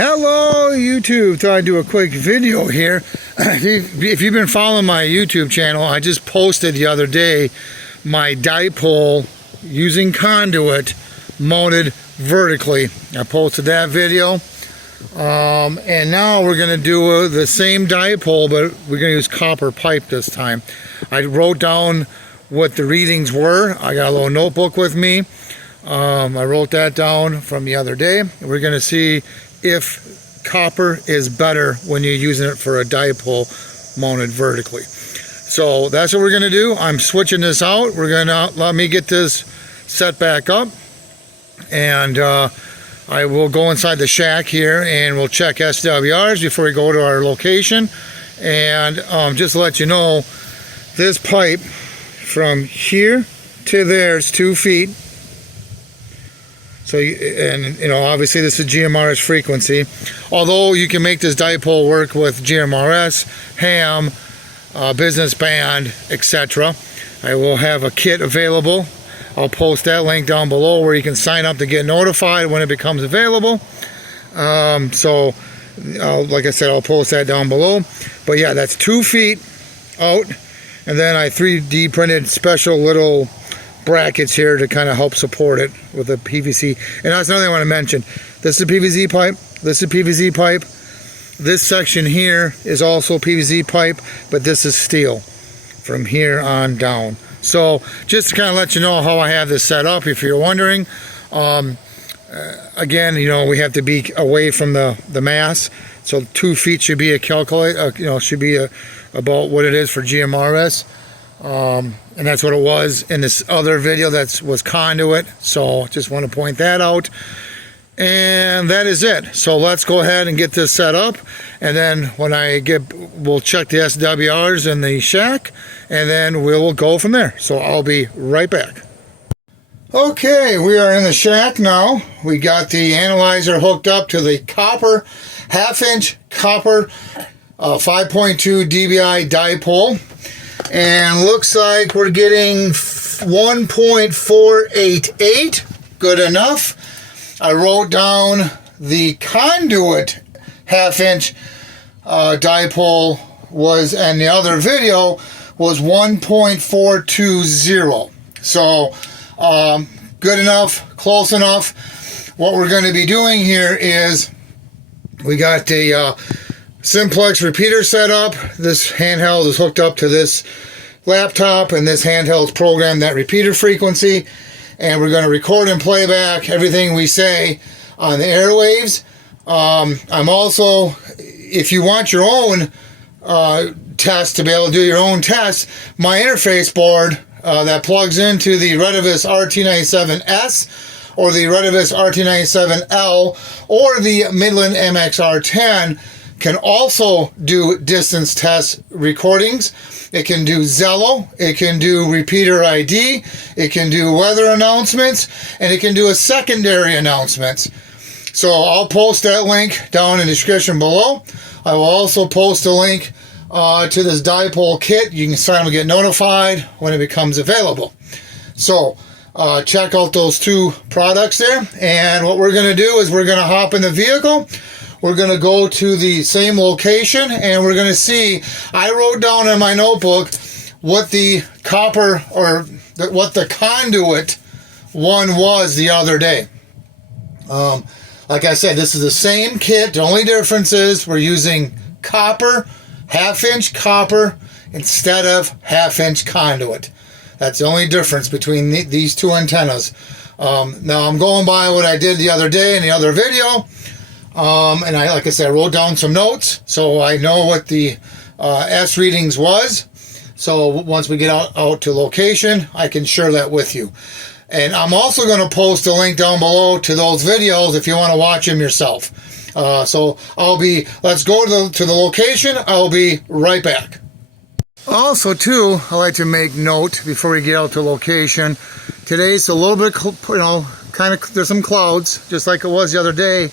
Hello YouTube, thought I'd do a quick video here. If you've been following my YouTube channel, I just posted the other day my dipole using conduit mounted vertically. I posted that video, and now we're going to do the same dipole, but we're going to use copper pipe this time. I wrote down what the readings were. I got a little notebook with me. I wrote that down from the other day. We're going to see if copper is better when you're using it for a dipole mounted vertically. So that's what we're going to do. I'm switching this out. We're going to let me get this set back up, and I will go inside the shack here and we'll check SWRs before we go to our location. And just to let you know, this pipe from here to there is 2 feet. So, obviously this is GMRS frequency. Although you can make this dipole work with GMRS, ham, business band, etc. I will have a kit available. I'll post that link down below where you can sign up to get notified when it becomes available. Like I said, I'll post that down below. But yeah, that's 2 feet out. And then I 3D printed special little brackets here to kind of help support it with a PVC. And that's another thing I want to mention. This is a PVC pipe. This is a PVC pipe. This section here is also PVC pipe, but this is steel from here on down. So just to kind of let you know how I have this set up, if you're wondering. Again, we have to be away from the mass. So 2 feet should be a calculate. Should be about what it is for GMRS. And that's what it was in this other video that was conduit. So just want to point that out. And that is it. So let's go ahead and get this set up. And then when we'll check the SWRs in the shack, and then we'll go from there. So I'll be right back. Okay, we are in the shack now. We got the analyzer hooked up to the copper, half-inch copper 5.2 dBi dipole. And looks like we're getting 1.488. Good enough. I wrote down the conduit half-inch dipole was, and the other video was 1.420. So good enough, close enough. What we're going to be doing here is we got the simplex repeater set up. This handheld is hooked up to this laptop, and this handheld is programmed that repeater frequency, and we're going to record and play back everything we say on the airwaves. I'm also, if you want your own test, to be able to do your own test, my interface board that plugs into the Retevis RT97S or the Retevis RT97L or the Midland MXR10 can also do distance test recordings. It can do Zello, it can do repeater ID, it can do weather announcements, and it can do a secondary announcements. So I'll post that link down in the description below. I will also post a link to this dipole kit. You can sign up and get notified when it becomes available. So check out those 2 products there. And what we're going to do is we're going to hop in the vehicle. We're going to go to the same location, and we're going to see. I wrote down in my notebook what the copper or what the conduit one was the other day. Like I said, this is the same kit. The only difference is we're using copper, half-inch copper instead of half-inch conduit. That's the only difference between these 2 antennas. Now I'm going by what I did the other day in the other video. And like I said, I wrote down some notes so I know what the S readings was. So once we get out to location, I can share that with you. And I'm also going to post a link down below to those videos if you want to watch them yourself. So let's go to the location. I'll be right back. Also too, I like to make note before we get out to location. Today's a little bit, kind of, there's some clouds just like it was the other day.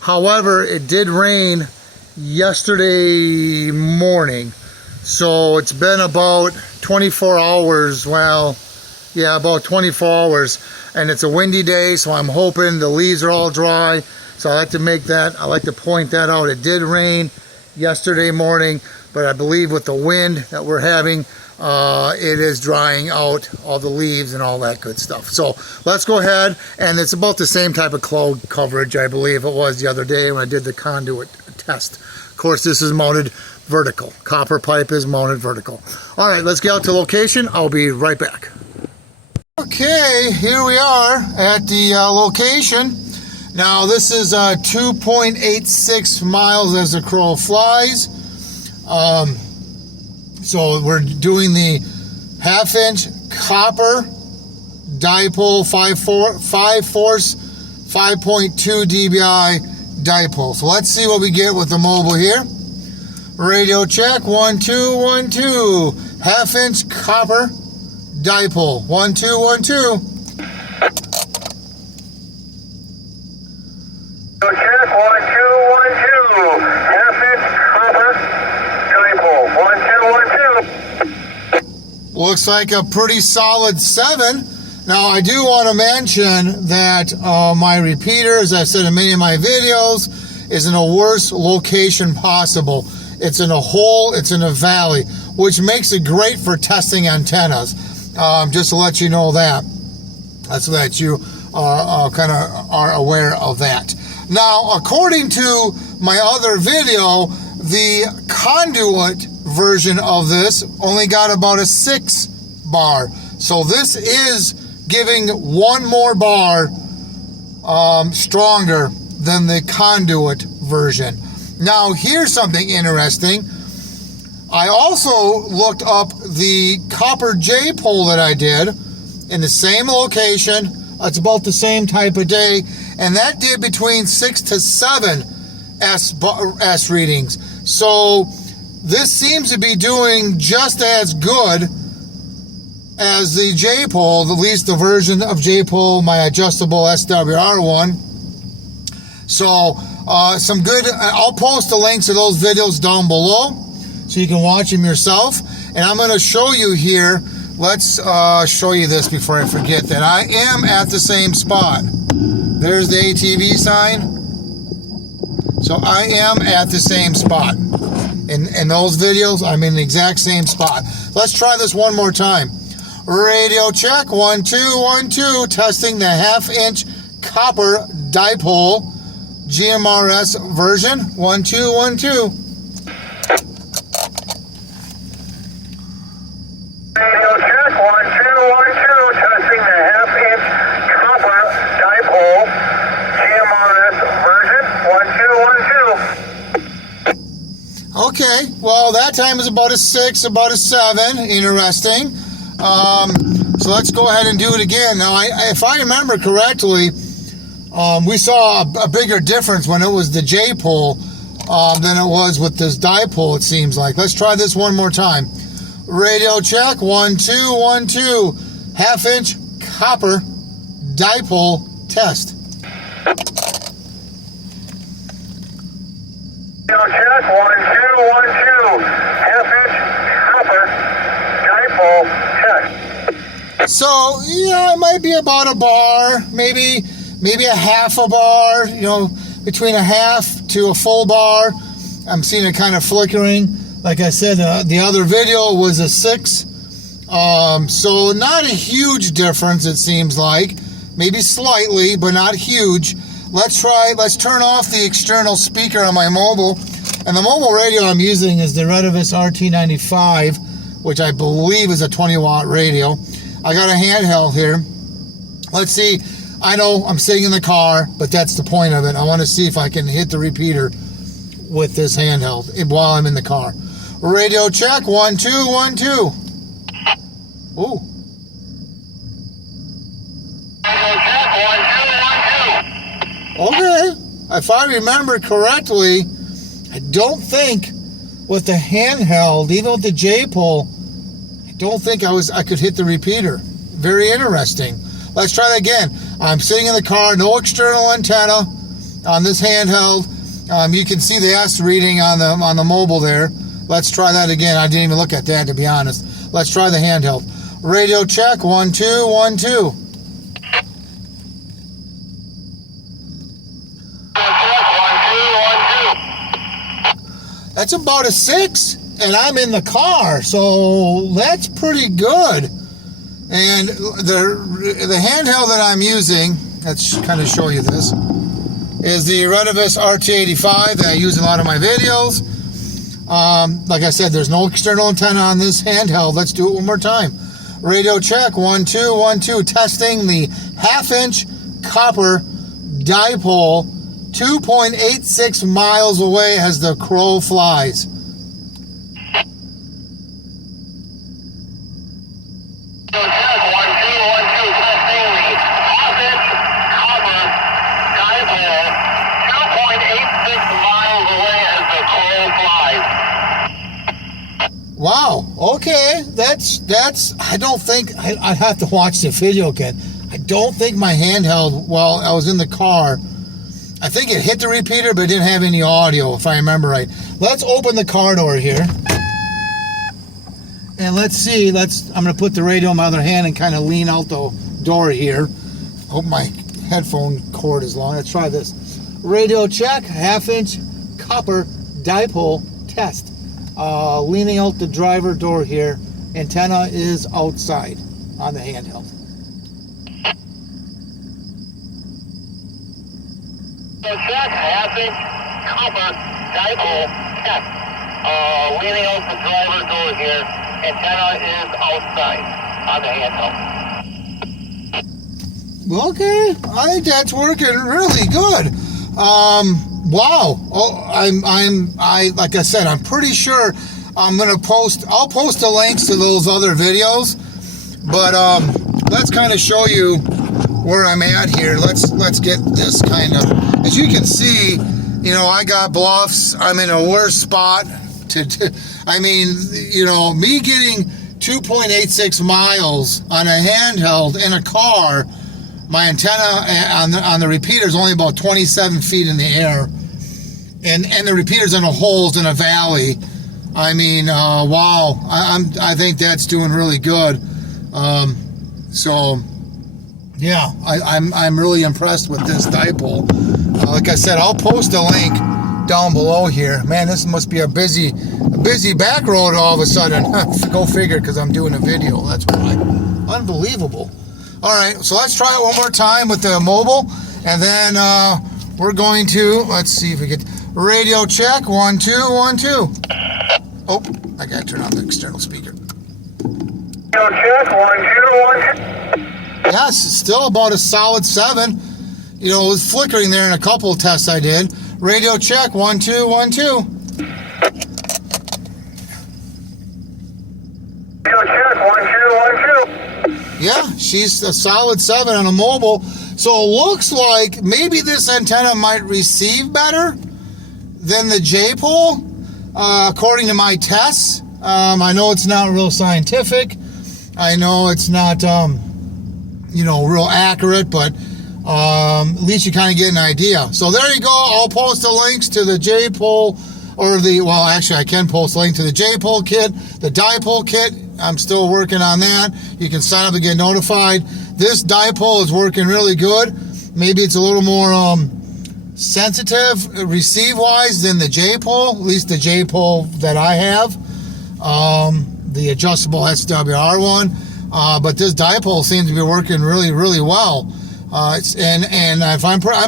However, it did rain yesterday morning, so it's been about 24 hours. Well, yeah, about 24 hours, and it's a windy day, so I'm hoping the leaves are all dry, So I like to point that out. It did rain yesterday morning, but I believe with the wind that we're having, it is drying out all the leaves and all that good stuff. So let's go ahead, and it's about the same type of cloud coverage I believe it was the other day when I did the conduit test. Of course, this is mounted vertical. Copper pipe is mounted vertical. All right, let's get out to location. I'll be right back. Okay, here we are at the location. Now this is 2.86 miles as the crow flies. So we're doing the 1/2-inch copper dipole 5-force 5.2 dBi dipole. So let's see what we get with the mobile here. Radio check, 1 2 1 2. 1/2-inch copper dipole, 1 2 1 2. Check, 1 2 1 2. 1/2-inch copper dipole, 1 2 1 2. Looks like a pretty solid 7. Now I do want to mention that my repeater, as I've said in many of my videos, is in a worse location possible. It's in a hole, it's in a valley, which makes it great for testing antennas. Just to let you know that. So that you kind of are aware of that. Now, according to my other video, the conduit version of this only got about a 6 bar. So this is giving 1 more bar stronger than the conduit version. Now, here's something interesting. I also looked up the copper J-pole that I did in the same location. It's about the same type of day, and that did between 6 to 7 S readings. So this seems to be doing just as good as the J-pole, at least the version of J-pole, my adjustable SWR one. So some good, I'll post the links to those videos down below so you can watch them yourself. And I'm going to show you here, let's show you this before I forget that I am at the same spot. There's the ATV sign. So I am at the same spot. In those videos, I'm in the exact same spot. Let's try this one more time. Radio check, 1 2 1 2, testing the 1/2-inch copper dipole GMRS version, 1 2 1 2. Radio check, 1 2 1 2, testing the 1/2-inch copper dipole GMRS version, 1 2 1 2. Okay, well that time is about a 6, about a 7. Interesting. So let's go ahead and do it again. Now, if I remember correctly, we saw a bigger difference when it was the J-pole than it was with this dipole, it seems like. Let's try this one more time. Radio check, 1 2 1 2. 1/2-inch copper dipole test. Radio check, 1 2 1 2. 1/2-inch copper dipole test. So, yeah, it might be about a bar, maybe a half a bar, you know, between a half to a full bar. I'm seeing it kind of flickering. Like I said, the other video was a 6. So not a huge difference, it seems like. Maybe slightly, but not huge. Let's turn off the external speaker on my mobile. And the mobile radio I'm using is the Retevis RT95, which I believe is a 20-watt radio. I got a handheld here. Let's see. I know I'm sitting in the car, but that's the point of it. I want to see if I can hit the repeater with this handheld while I'm in the car. Radio check, 1 2 1 2. Ooh. Radio check, 1 2 1 2. Okay. If I remember correctly, I don't think with the handheld, even with the J-pole, I don't think I could hit the repeater. Very interesting. Let's try that again. I'm sitting in the car, no external antenna on this handheld. You can see the S reading on the mobile there. Let's try that again. I didn't even look at that, to be honest. Let's try the handheld. Radio check, 1 2 1 2. Radio That's about a 6, and I'm in the car, so that's pretty good. And the handheld that I'm using, let's kind of show you this, is the Retevis RT85 that I use in a lot of my videos. Like I said, there's no external antenna on this handheld. Let's do it one more time. Radio check, 1 2 1 2. Testing the 1/2-inch copper dipole, 2.86 miles away as the crow flies. Wow, okay, that's, I don't think, I'd have to watch the video again. I don't think my handheld, while I was in the car, I think it hit the repeater, but it didn't have any audio, if I remember right. Let's open the car door here. And let's see, I'm gonna put the radio in my other hand and kind of lean out the door here. Hope my headphone cord is long. Let's try this. Radio check, 1/2-inch copper dipole test. Leaning out the driver door here. Antenna is outside on the handheld. So check, 1/2-inch copper dipole test. Leaning out the driver door here. Antenna is outside on the handheld. Okay, I think that's working really good. Wow. Oh, like I said, I'm pretty sure I'll post the links to those other videos, but let's kind of show you where I'm at here. Let's get this kind of, as you can see, you know, I got bluffs. I'm in a worse spot I mean, you know, me getting 2.86 miles on a handheld in a car, my antenna on the repeater is only about 27 feet in the air, and the repeater's in a holes in a valley. I mean, wow, I think that's doing really good. So yeah, I'm really impressed with this dipole. Like I said, I'll post a link down below here. Man, this must be a busy back road all of a sudden. Go figure, because I'm doing a video. That's why. Unbelievable. All right, so let's try it one more time with the mobile, and then we're going to, let's see if we get radio check. 1 2 1 2. Oh, I gotta turn on the external speaker. Radio check, 1 2 1 2. Yes, still about a solid 7. You know, it was flickering there in a couple of tests I did. Radio check, 1 2 1 2. Radio check, 1 2 1 2. Yeah, she's a solid 7 on a mobile. So it looks like maybe this antenna might receive better than the J-pole, according to my tests. I know it's not real scientific. I know it's not, you know, real accurate, but at least you kind of get an idea. So there you go. I'll post the links to the J-pole, or well, actually I can post a link to the J-pole kit, the dipole kit. I'm still working on that. You can sign up to get notified. This dipole is working really good. Maybe it's a little more sensitive receive-wise than the J-pole, at least the J-pole that I have, the adjustable SWR one. But this dipole seems to be working really, really well. I'm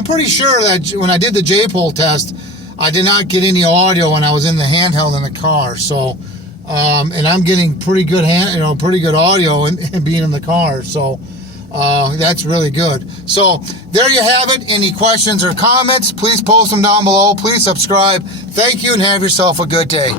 pretty sure that when I did the J-pole test, I did not get any audio when I was in the handheld in the car. So, and I'm getting pretty good pretty good audio and being in the car. So, that's really good. So there you have it. Any questions or comments, please post them down below. Please subscribe. Thank you, and have yourself a good day.